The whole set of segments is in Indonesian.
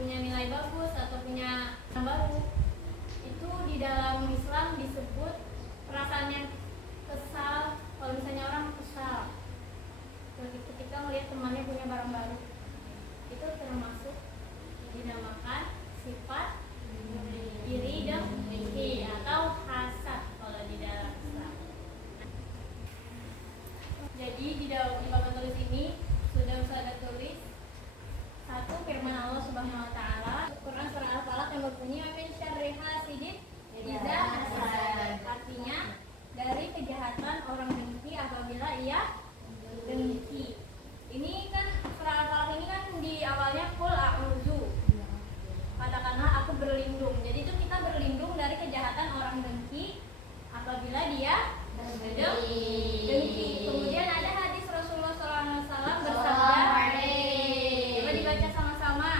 punya nilai bagus atau punya yang baru, itu di dalam Islam disebut perasaan yang kesal. Kalau misalnya orang kesal ketika melihat temannya punya barang baru, itu termasuk dinamakan sifat iri dan dengki atau hasad kalau di dalam Islam. Jadi di papan tulis ini sudah saya tulis satu firman Allah Subhanahu wa taala Quran surah Al-Falaq yang berbunyi min syarri hasidin idza hasad. Artinya dari kejahatan orang dengki apabila ia dengki. Ini kan surah Al-Falaq ini kan di awalnya qul a'udzu. Katakanlah aku berlindung. Jadi itu kita berlindung dari kejahatan orang dengki apabila dia dengki. Kemudian ada hadis Rasulullah SAW bersabda, coba dibaca sama-sama.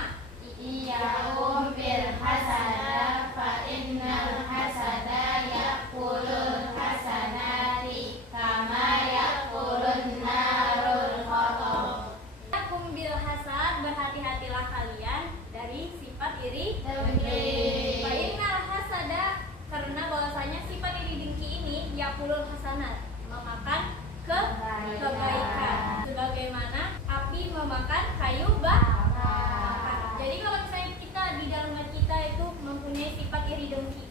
Iyyakum bil hasada fa innal hasada yaqulul hasanati kama yaqulun narul qatab. Iyyakum bil hasad, berhati-hatilah kalian dari sifat iri dengki. Fa innal hasada, karena bahwasanya sifat iri dengki ini yaqulul hasanat, memakan kebaikan. Sebagaimana api memakan kayu bakar. Jadi kalau misalnya kita di dalam hati kita itu mempunyai sifat iri dengki,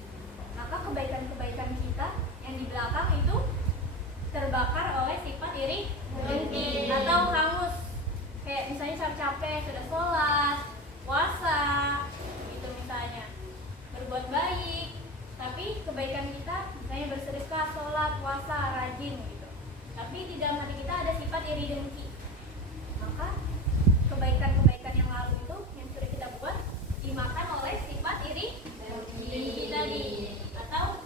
maka kebaikan-kebaikan kita yang di belakang itu terbakar oleh sifat iri dengki atau hangus. Kayak misalnya capek-capek sudah sholat, puasa, gitu misalnya, berbuat baik, tapi kebaikan kita misalnya bersedekah, sholat, puasa, rajin gitu. Tapi di dalam hati kita ada sifat iri dengki, maka kebaikan-kebaikan yang lalu itu yang sudah kita buat dimakan oleh sifat iri dengki tadi, atau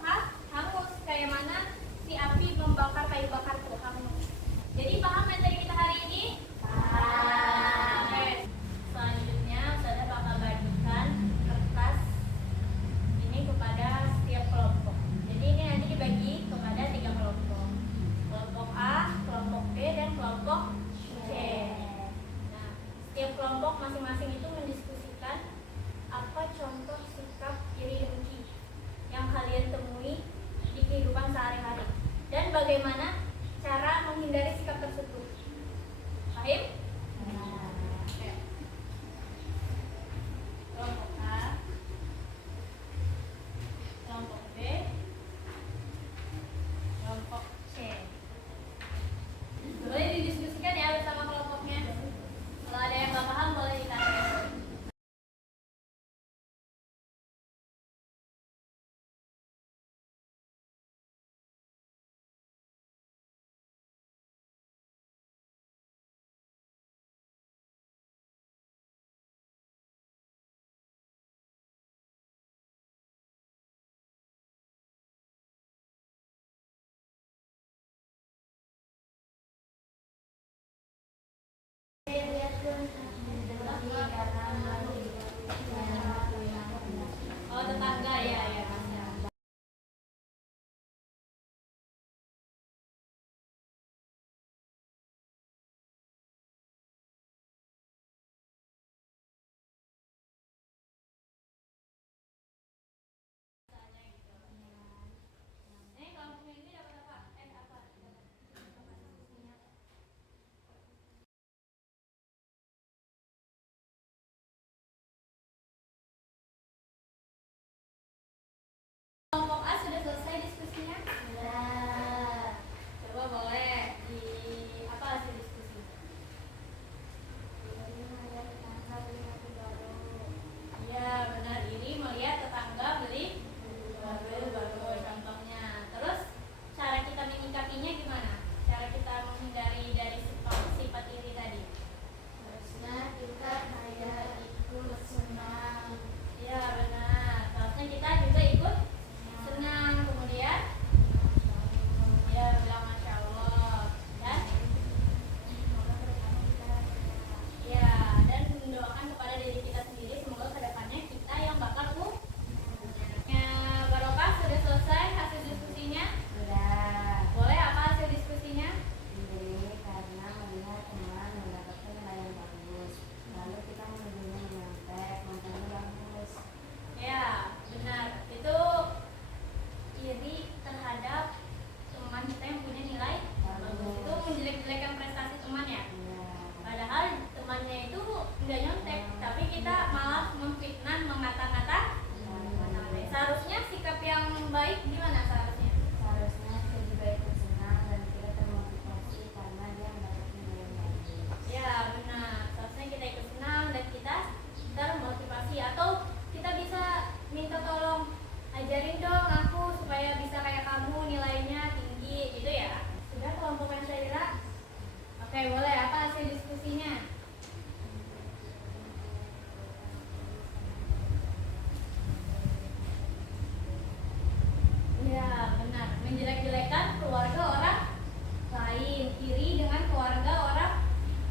hangus, kayak mana si api membakar kayu bakar tuh hangus. Jadi paham materi kita hari ini? Oke. Selanjutnya saya bakal bagikan kertas ini kepada setiap kelompok. Jadi ini nanti dibagi kepada 3 kelompok. Kelompok A, kelompok B, dan kelompok C. Nah, setiap kelompok masing-masing itu mendiskusikan apa contoh sikap iri dengki yang kalian temui di kehidupan sehari-hari dan bagaimana cara menghindari sikap tersebut. Paham? menjelek-jelekan keluarga orang lain, iri dengan keluarga orang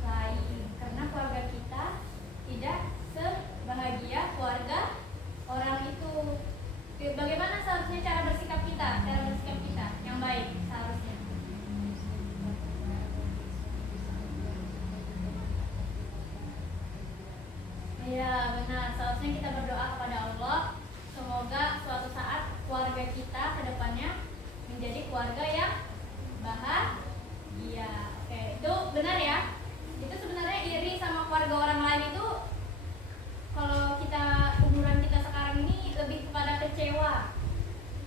lain, karena keluarga kita tidak sebahagia keluarga orang itu. Bagaimana seharusnya cara bersikap kita? Cara bersikap kita yang baik seharusnya. Ya benar, seharusnya kita berdoa kepada Allah semoga suatu saat keluarga kita ke depannya menjadi keluarga yang bahagia. Oke, itu benar ya. Itu sebenarnya iri sama keluarga orang lain itu, kalau kita umuran kita sekarang ini lebih kepada kecewa.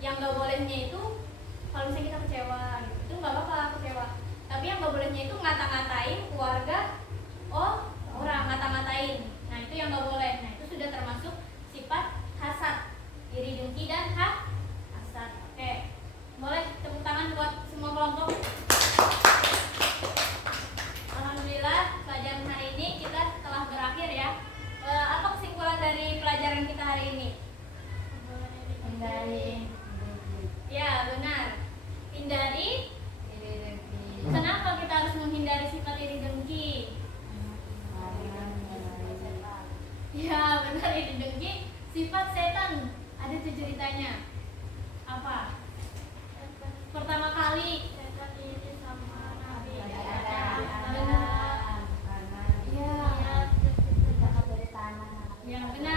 Yang nggak bolehnya itu kalau misalnya kita kecewa gitu, itu nggak apa-apa kecewa. Tapi yang nggak bolehnya itu ngata-ngatain keluarga orang, ngata-ngatain. Nah itu yang nggak boleh. Nah itu sudah termasuk sifat hasad, iri dengki dan hasad. Oke, boleh tepuk tangan buat semua kelompok. Alhamdulillah pelajaran hari ini kita telah berakhir ya. Apa kesimpulan dari pelajaran kita hari ini? Hindari Ya benar, hindari. Kenapa kita harus menghindari sifat iri dengki? Ya benar, iri dengki sifat setan. Ada tuh ceritanya. Apa? Pertama kali setan iri sama Nabi Adam. Ya. Yang benar.